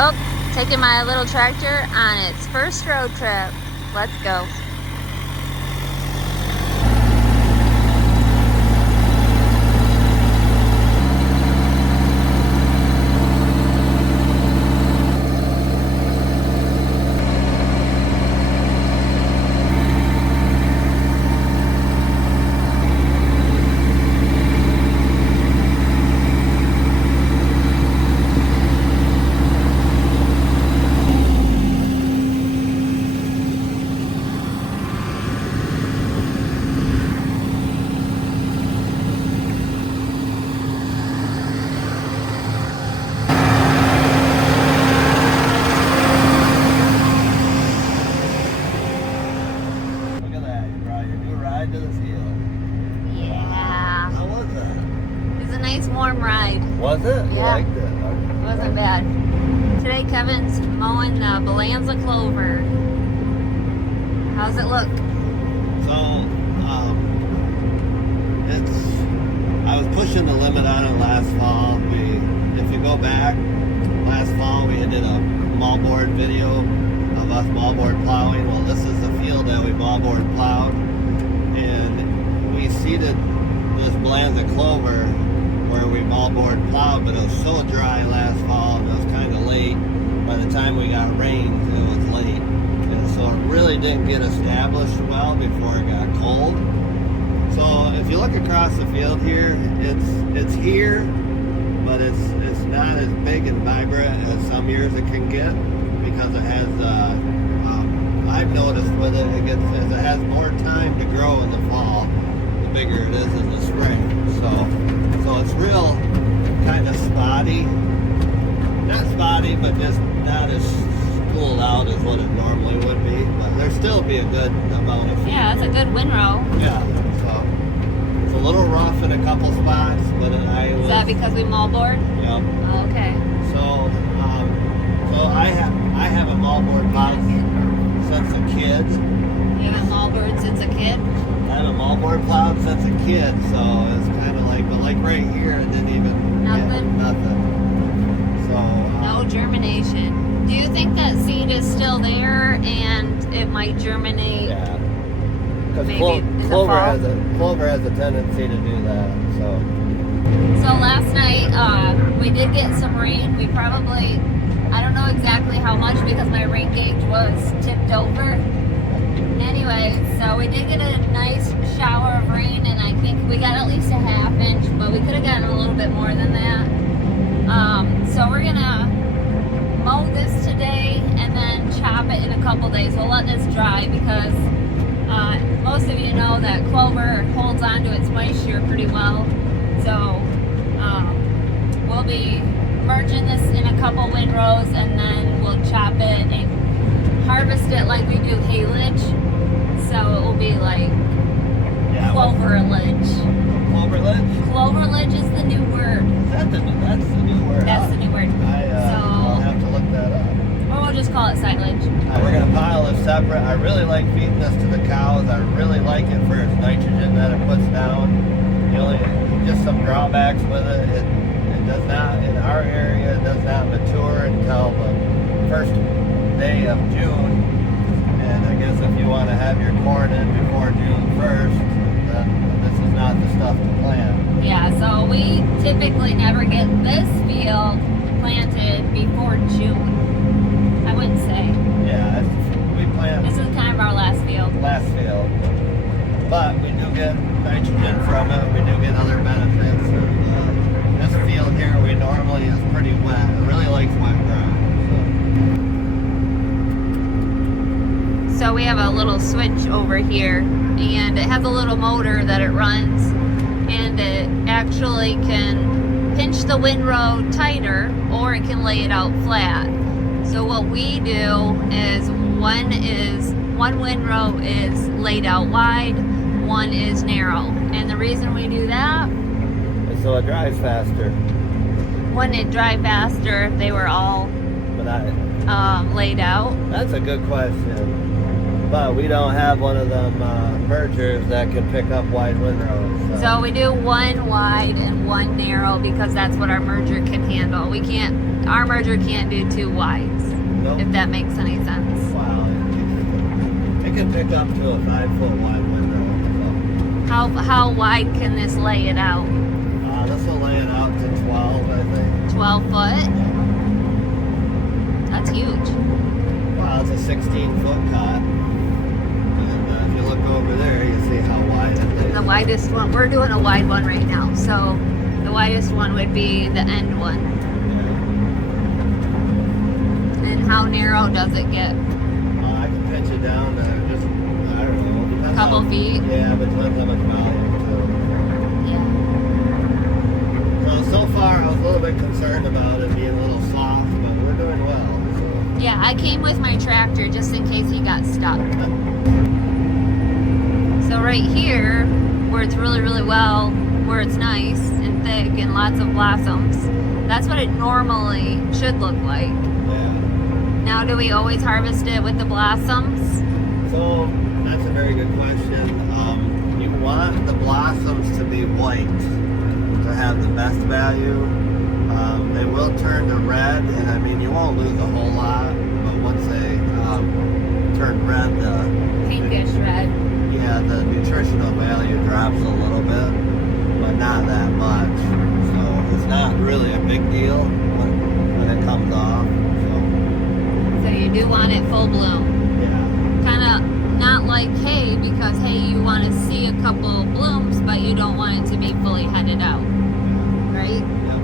Well, taking my little tractor on its first road trip. Let's go. Was it? Yeah. You liked it? It wasn't bad. Today Kevin's mowing the Balansa Clover. How's it look? So, I was pushing the limit on it last fall. If you go back, last fall we did a moldboard video of us moldboard plowing. Well, this is the field that we moldboard plowed. And we seeded this Balansa Clover where we moldboard plowed, but it was so dry last fall and it was kind of late. By the time we got rain, it was late. And so it really didn't get established well before it got cold. So if you look across the field here, it's here, but it's not as big and vibrant as some years it can get because it has, I've noticed with it, as it has more time to grow in the fall, the bigger it is in the spring. So it's real kind of spotty. Not spotty, but just not as schooled out as what it normally would be. But there'd still be a good amount of feed. Yeah, it's a good windrow. Yeah, so it's a little rough in a couple spots, but Is that because we moldboard? Yep. Oh, okay. So I haven't moldboard plowed since a kid. You haven't moldboard since a kid? I haven't moldboard plowed since a kid, so it's kind of like, but like right here, it didn't even Nothing? Nothing. So No germination. Do you think that seed is still there and it might germinate? yeah, because Maybe in the clover fall? clover has a tendency to do that. So last night we did get some rain. We probably, I don't know exactly how much because my rain gauge was tipped over. Anyway, so we did get a nice shower of rain, and I think we got at least a half inch, but we could have gotten a little bit more than that. So we're gonna mow this today and then chop it in a couple days. We'll let this dry because most of you know that clover holds on to its moisture pretty well. So we'll be merging this in a couple windrows, and then we'll chop it and harvest it like we do haylage. So it will be like cloverage. cloverledge? Cloverage is the new word. That's the new word. That's the new word. I'll have to look that up. Or we'll just call it silage. We're gonna pile this separate. I really like feeding this to the cows. I really like it for its nitrogen that it puts down. Just some drawbacks with it. It does not, in our area, it does not mature until the first day of June. And I guess if you want to have your corn in before June 1st, then this is not the stuff to plant. Yeah, so we typically never get this field planted before June. I wouldn't say. Yeah, we plant This is kind of our last field. But we do get nitrogen from it. We do get other benefits. And, this field here, we normally is pretty wet. It really likes wet ground. So we have a little switch over here, and it has a little motor that it runs, and it actually can pinch the windrow tighter, or it can lay it out flat. So what we do is one windrow is laid out wide, one is narrow, and the reason we do that, And so it dries faster. wouldn't it dry faster if they were all But laid out? that's a good question. But we don't have one of them mergers that can pick up wide windrows. So we do one wide and one narrow because that's what our merger can handle. We can't our merger can't do 2 wides, Nope. if that makes any sense. Wow, it can pick up to a 5-foot wide window. How wide can this lay it out? This will lay it out to 12, I think. 12 foot? That's huge. Wow, it's a 16-foot cot. And if you look over there, you see how wide it is. The widest one, we're doing a wide one right now, so the widest one would be the end one. Yeah. And how narrow does it get? I can pinch it down to just, I don't know. Depends Couple feet? Yeah, but depends how much volume. Yeah. So far, I was a little bit concerned about it being a little soft, but we're doing well. So. Yeah, I came with my tractor just in case he got stuck. So right here, where it's really, really well, where it's nice and thick and lots of blossoms, that's what it normally should look like. Yeah. Now, do we always harvest it with the blossoms? So, that's a very good question. You want the blossoms to be white to have the best value. They will turn to red, and I mean, you won't lose a whole lot, but once they turn red, Pinkish red. yeah, the nutritional value drops a little bit, but not that much. So it's not really a big deal when it comes off. So you do want it full bloom. Yeah. Kind of not like hay, because hay you want to see a couple blooms, but you don't want it to be fully headed out, right? Yeah.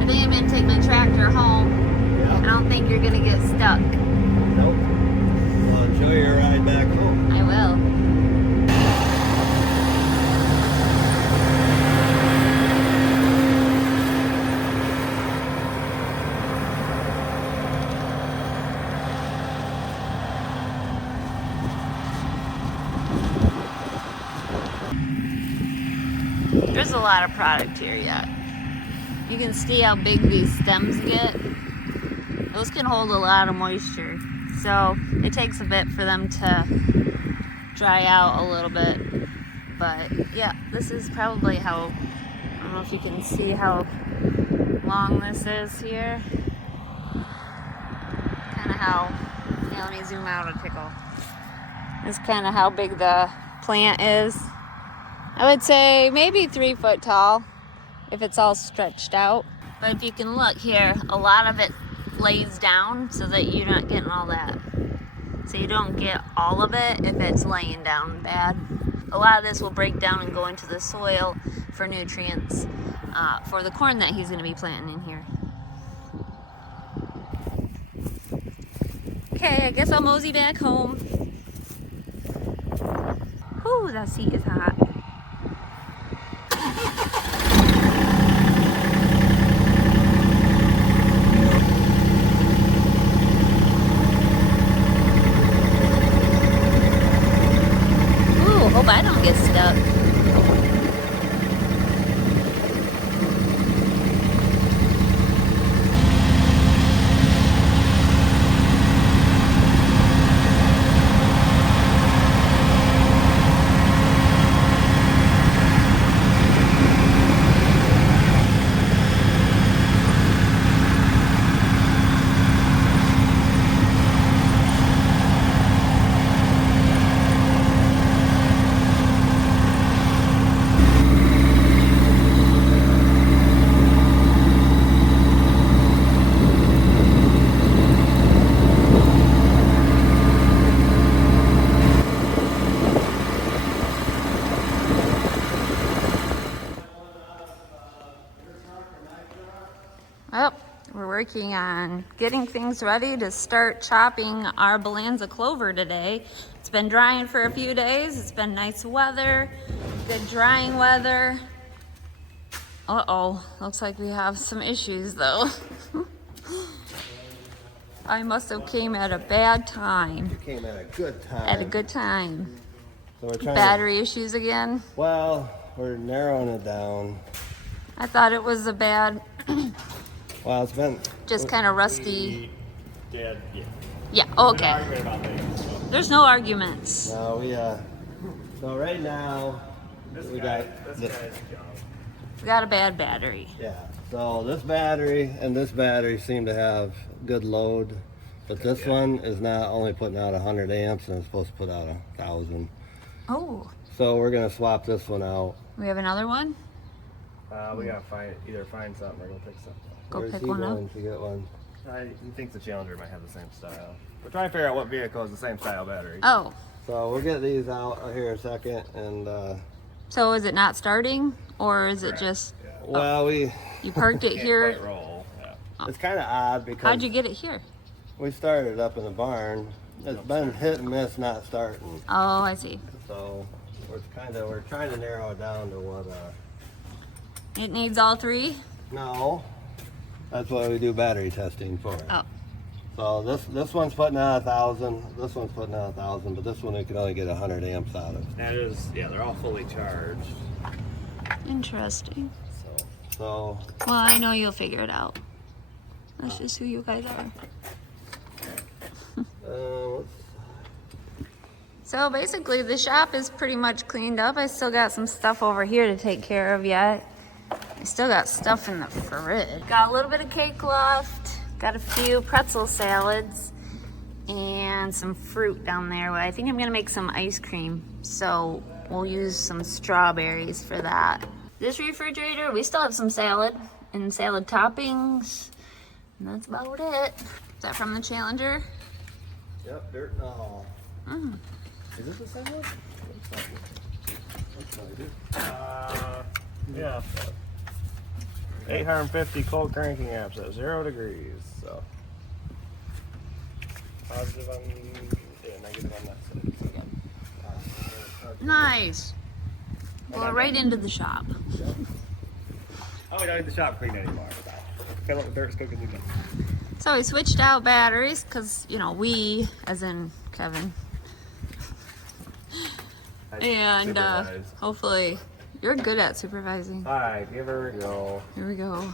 I think I'm going to take my tractor home. I Yeah. don't think you're going to get stuck. Nope. Well, enjoy your ride back home. I will. There's a lot of product here yet. You can see how big these stems get. Those can hold a lot of moisture. So it takes a bit for them to dry out a little bit. But yeah, this is probably how, I don't know if you can see how long this is here. Kind of how, yeah, let me zoom out a tickle. This is kind of how big the plant is. I would say maybe 3 foot tall if it's all stretched out. But if you can look here, a lot of it lays down so that you're not getting all that. So you don't get all of it if it's laying down bad. A lot of this will break down and go into the soil for nutrients for the corn that he's going to be planting in here. Okay, I guess I'll mosey back home. Ooh, that seat is hot. Hope I don't get stuck. Well, we're working on getting things ready to start chopping our Balansa Clover today. It's been drying for a few days. It's been nice weather, good drying weather. Uh-oh, looks like we have some issues though. I must have came at a bad time. You came at a good time. At a good time. So we're trying Battery issues again? Well, we're narrowing it down. I thought it was a bad, Well, it's been... just kind of rusty. Dad, yeah. Yeah, We're okay. not arguing about things, so. There's no arguments. No, so right now, This we guy, got... this the- guy's job. We got a bad battery. Yeah. So this battery and this battery seem to have good load, but this one is not only putting out 100 amps and it's supposed to put out 1,000. Oh, So we're gonna swap this one out. we have another one? We gotta either find something or go pick something. Go Where's pick he one up. going to get one? He thinks the Challenger might have the same style. We're trying to figure out what vehicle has the same style battery. Oh, So we'll get these out here in a second, and so is it not starting, or is it just well, you parked it Can't here? quite roll. Yeah. it's kind of odd because How'd you get it here? we started up in the barn. It's been hit and miss not starting, Oh, I see. so we're trying to narrow it down to what. It needs all three? No, that's what we do battery testing for. Oh, So this one's putting out 1,000. This one's putting out 1,000, but this one we can only get 100 amps out of. That is, yeah, they're all fully charged. interesting. So Well, I know you'll figure it out. That's just who you guys are. let's So basically the shop is pretty much cleaned up. I still got some stuff over here to take care of yet. I still got stuff in the fridge. Got a little bit of cake left. Got a few pretzel salads and some fruit down there. I think I'm gonna make some ice cream. So we'll use some strawberries for that. This refrigerator, we still have some salad and salad toppings. And that's about it. Is that from the Challenger? Yep, dirt and all. Mm. Is this the same one? Looks like it. Yeah. 850 cold cranking amps at 0 degrees. So positive on, yeah, negative on that side. Nice. Well, right into the shop. Oh, we don't need the shop cleaned anymore. Feel like the dirt's cooking again. So we switched out batteries because, you know, we, as in Kevin, and hopefully you're good at supervising. All right, give her a go. Here we go.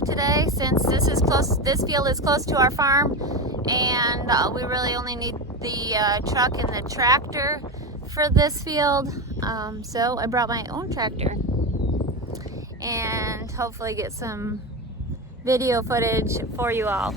truck today since this field is close to our farm, and we really only need the truck and the tractor for this field. So I brought my own tractor and hopefully get some video footage for you all.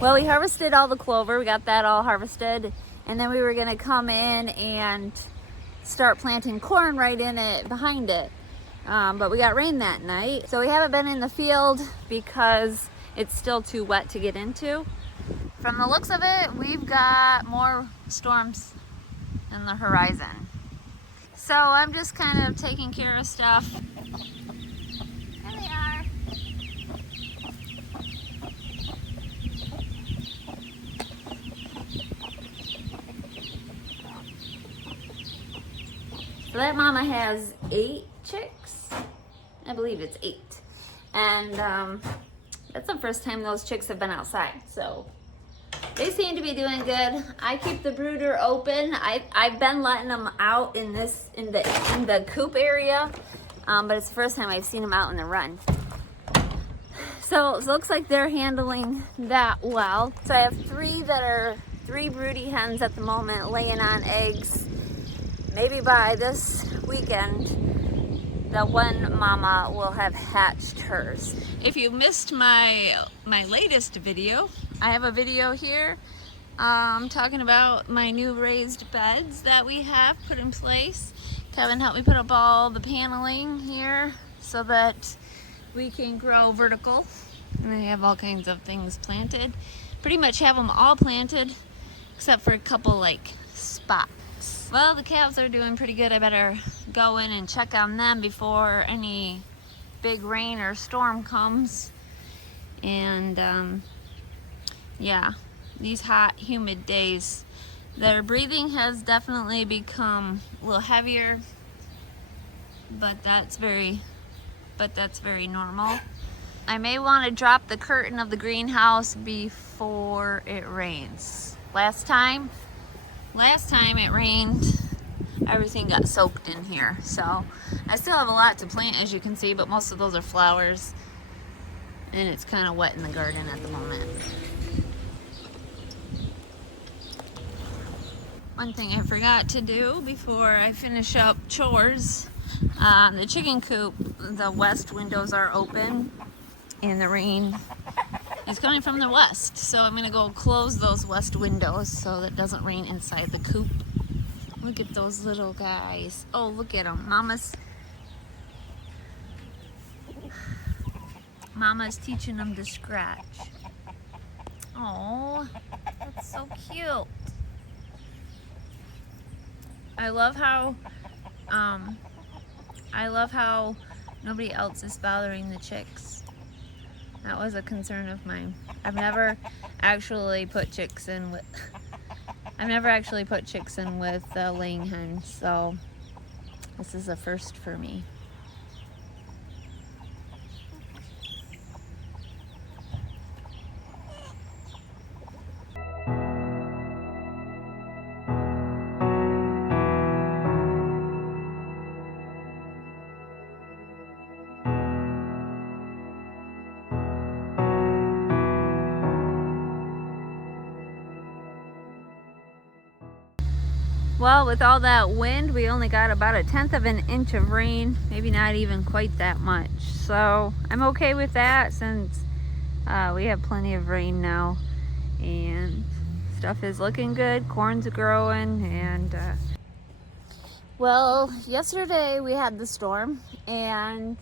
Well, we harvested all the clover. We got that all harvested. And then we were gonna come in and start planting corn right in it, behind it. But we got rain that night. So we haven't been in the field because it's still too wet to get into. From the looks of it, we've got more storms in the horizon. So I'm just kind of taking care of stuff. There they are. So that mama has 8 chicks. I believe it's 8. And that's the first time those chicks have been outside. So they seem to be doing good. I keep the brooder open. I've been letting them out in the coop area, but it's the first time I've seen them out in the run. So it looks like they're handling that well. So I have 3 broody hens at the moment laying on eggs. Maybe by this weekend, the one mama will have hatched hers. If you missed my latest video, I have a video here talking about my new raised beds that we have put in place. Kevin helped me put up all the paneling here so that we can grow vertical. And I have all kinds of things planted. Pretty much have them all planted except for a couple like spots. Well, the calves are doing pretty good. I better go in and check on them before any big rain or storm comes. And yeah, these hot, humid days, their breathing has definitely become a little heavier, but that's very normal. I may want to drop the curtain of the greenhouse before it rains. Last time it rained, everything got soaked in here. So I still have a lot to plant, as you can see, but most of those are flowers, and it's kind of wet in the garden at the moment. One thing I forgot to do before I finish up chores, the chicken coop, the west windows are open and the rain is coming from the west. So I'm gonna go close those west windows so that it doesn't rain inside the coop. Look at those little guys. Oh, look at them. Mama's teaching them to scratch. Oh, that's so cute. I love how nobody else is bothering the chicks. That was a concern of mine. I've never actually put chicks in with I've never actually put chicks in with laying hens, so this is a first for me. Well, with all that wind, we only got about 1/10 of an inch of rain, maybe not even quite that much. So I'm okay with that since we have plenty of rain now and stuff is looking good. Corn's growing and well, yesterday we had the storm and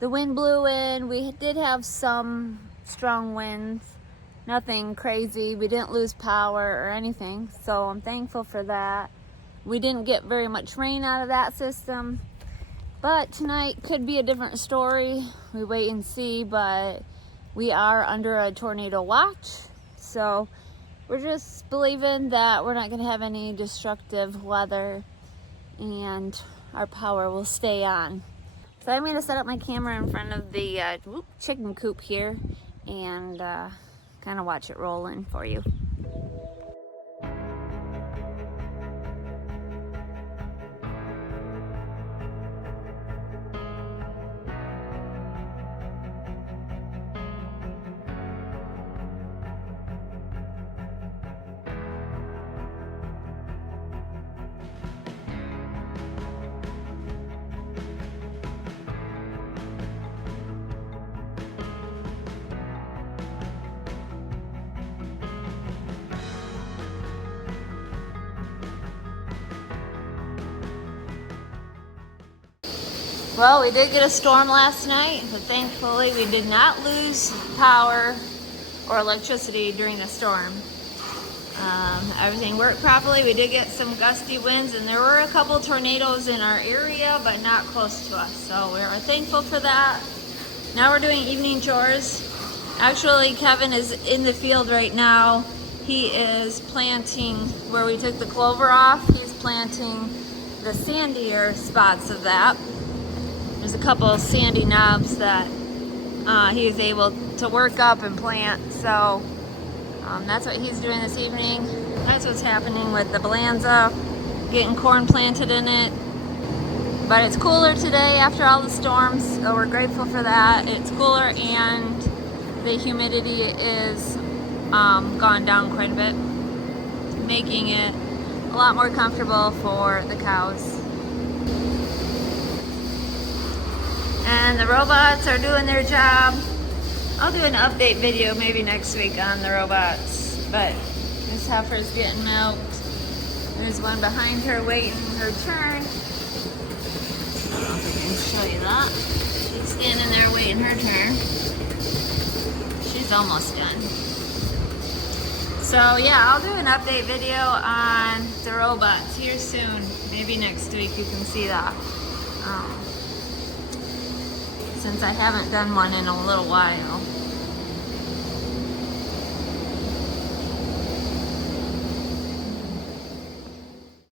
the wind blew in. We did have some strong winds, nothing crazy. We didn't lose power or anything, so I'm thankful for that. We didn't get very much rain out of that system, but tonight could be a different story. We wait and see, but we are under a tornado watch, so we're just believing that we're not going to have any destructive weather and our power will stay on. So I'm going to set up my camera in front of the chicken coop here and kind of watch it roll in for you. Well, we did get a storm last night, but thankfully we did not lose power or electricity during the storm. Everything worked properly. We did get some gusty winds and there were a couple tornadoes in our area, but not close to us. So we are thankful for that. Now we're doing evening chores. Actually, Kevin is in the field right now. He is planting where we took the clover off. He's planting the sandier spots of that. There's a couple of sandy knobs that he was able to work up and plant. So that's what he's doing this evening. That's what's happening with the Balanza, getting corn planted in it. But it's cooler today after all the storms, so we're grateful for that. It's cooler and the humidity is gone down quite a bit, making it a lot more comfortable for the cows. And the robots are doing their job. I'll do an update video maybe next week on the robots, but this heifer's getting milked. There's one behind her waiting her turn. I don't know if I can show you that. She's standing there waiting her turn. She's almost done. So yeah, I'll do an update video on the robots here soon. Maybe next week you can see that. Since I haven't done one in a little while.